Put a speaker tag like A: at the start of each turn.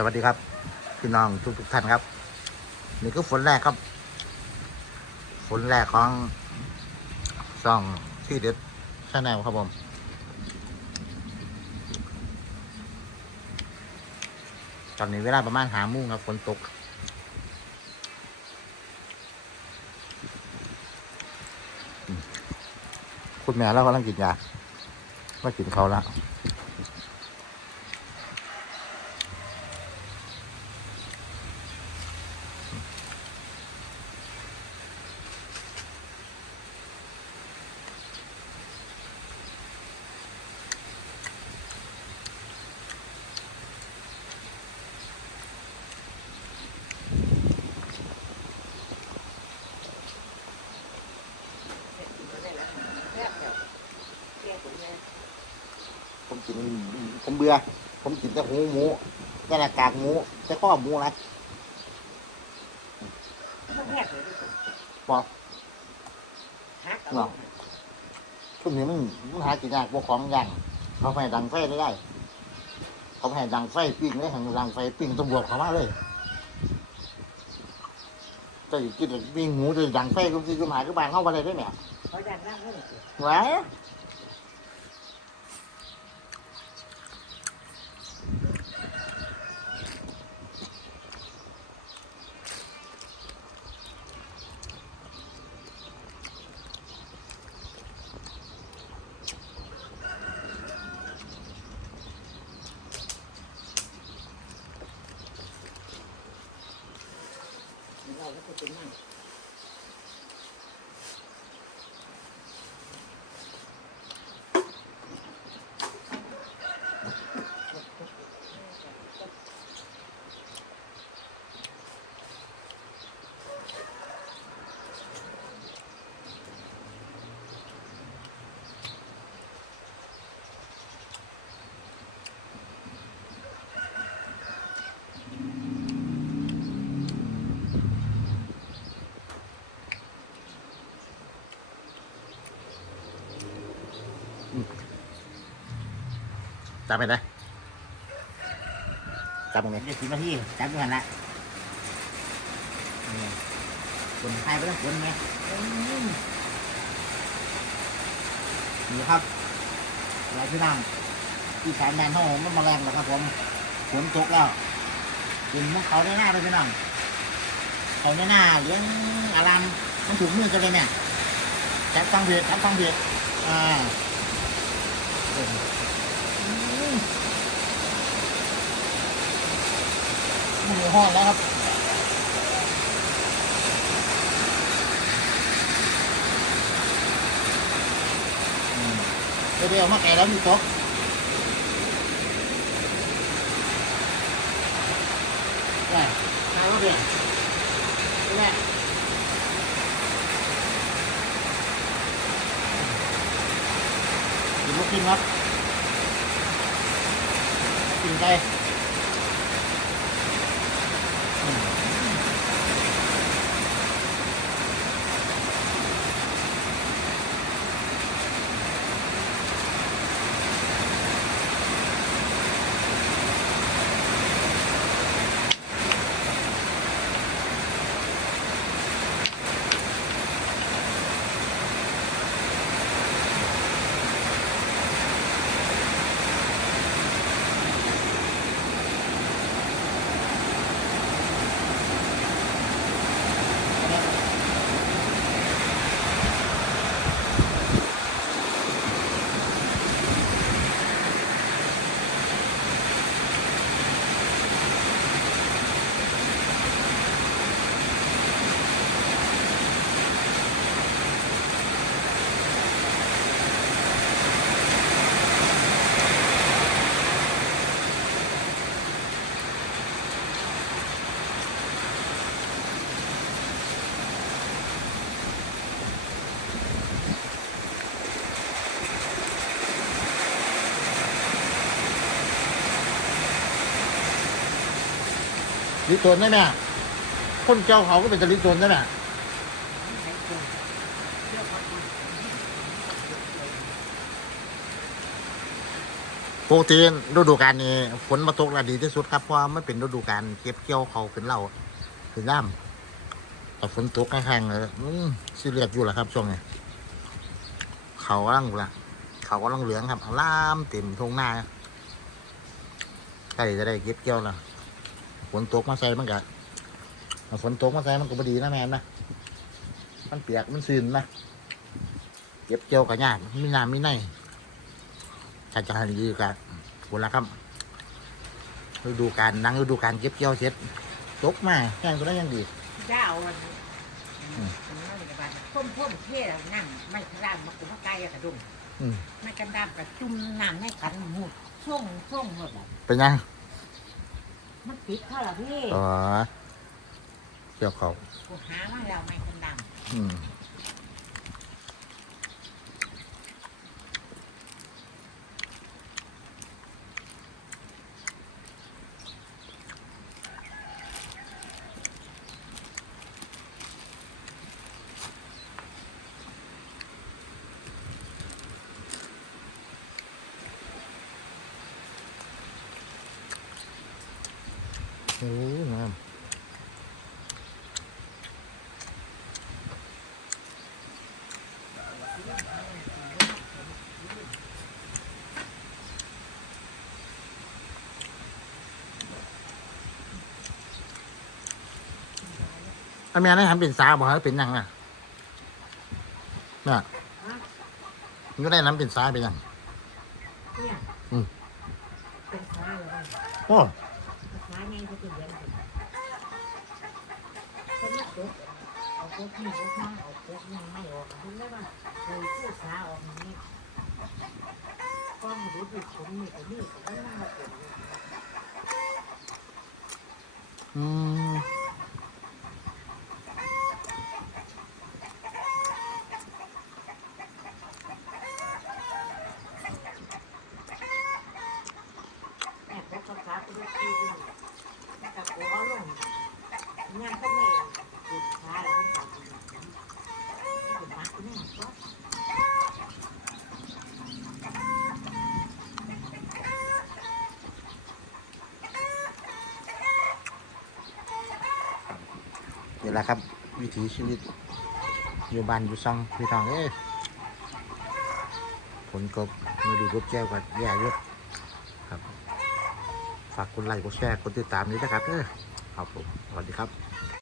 A: สวัสดีครับ พี่น้องทุกทุกๆท่านครับ นี่ก็ฝนแรกครับ ฝนแรกของช่องที่เด็ดชาแนลครับผมตอนนี้เวลาประมาณหาโมุ่งครับฝนตก คุณแม่เรากำลังกินยาว่ากินเขาแล้ว ผมกินแต่หูหมูแต่หน้ากากหมูแต่ข้อหมูนะบอกเนาะช่วงนี้มันมันหากินยากพวกของย่างเขาไปดังไฟได้ได้เขาไปดังไฟปิ้งเลยหังดังไฟปิ้งตำรวจเขามาเลยจะกินปิ้งหมูจะดังไฟก็คือหมายก็บานเข้าไปเลยได้ไหม
B: เขาอยากนั่งให้
A: ไว้
B: เรา ก็จะเป็นนั่ง
A: จับไปเลยจับตรงนี้
B: เดี๋ยวสิบนาทีจับกันละนี่คนไทยไปแล้วคนไหมนี่ครับอะไรพี่น้องที่แขนแมนห้องผมมันมาแรงแล้วครับผมฝนตกแล้วกินมุกเขาได้หน้าเลยพี่น้องเขาได้หน้าเลี้ยงอารามมันถูกมือกันเลยเนี่ยจับฟังเบียดจับฟังเบียดอ่าเอออืม มือห้อนแล้วครับอืมเดี๋ยวๆมาแก่แล้วมีโต๊ะได้ทางแล้วเดี๋ยวแม่กินลูกกินครับกินไก่
A: ลิโซนได้ไหมคนเจ้าเขาก็เป็นจะลิโซนได้ไหมปกติฤดูกาลนี้ฝนมาตกแลดีที่สุดครับเพราะว่ามันเป็นฤดูกาลเก็บเกี่ยวเขาขึ้นเหล่าขึ้นย่ำแต่ฝนตกข้างๆเลยอืมสิเรียกอยู่แหละครับช่วงนี้เขากำลังละเขากำลังเหลืองครับล่ามเต็มทงหน้าใกล้จะได้เก็บเกี่ยวแล้ว ฝนตกมาใส่มันก็ฝนตกมาใส่มันก็บดีนะแม่นนะมันเปียกมันซึนนะเก็บเกี่ยวกับยากมีน้ำมีในถ้าจะให้ดีกันบุญละครับฤดูการนั่งฤดูการเก็บเกี่ยวเสร็จตกมาแห้งก็ได้ยังดี
C: เจ้าวันนี้พ่นพ่นเที่ยวนั่งไม่ขด้ามมากุมไก่กระดุม
A: อืม
C: ไม่กันด้ามกระจุ่มน้ำในขันหมุดช่วงช่วงหมดแบบ
A: เป็นยัง
C: มันปิดเท่าไหร่พี่
A: อ๋อเกี่ยวเขา
C: กูหามาแล้วไม่คนดำ
A: อืม โอ้ยน้ำอันแม่ได้ทำเป็นสาบอกให้เป็นหยังน่ะน่ะอยู่ได้น้ำเป็นสาเป็นหยัง
C: เนี่ย
A: อืม
C: เป็นฟ้าเลยบ้าง
A: โอ้
C: ฟ้าไงจะเป็นยังไง เป็นนักเอาพวกนี้พวกมาเอาพวกยังไม่ออกคุณได้ป่ะเคยพูดสาออกนี้ก้องดูดูผมนี่กับนี่ก็ไม่มาเกิด
A: อืม
C: แม่พวกเขาขาไปด้วยที่ดินกับหัวลงงานก็ไม่หยุดขาแล้วก็ขาดหยุดมาคุณแม่ก็
A: นี่แห ละครับ วิถีชีวิต อยู่บ้านอยู่ซองพี่ทองเอ้ยผลกบมาดูกบแก้วกันแย่เยอะครับ ฝากกดไลค์กดแชร์กดติดตามนี้นะครับเออครับผมสวัสดีครับ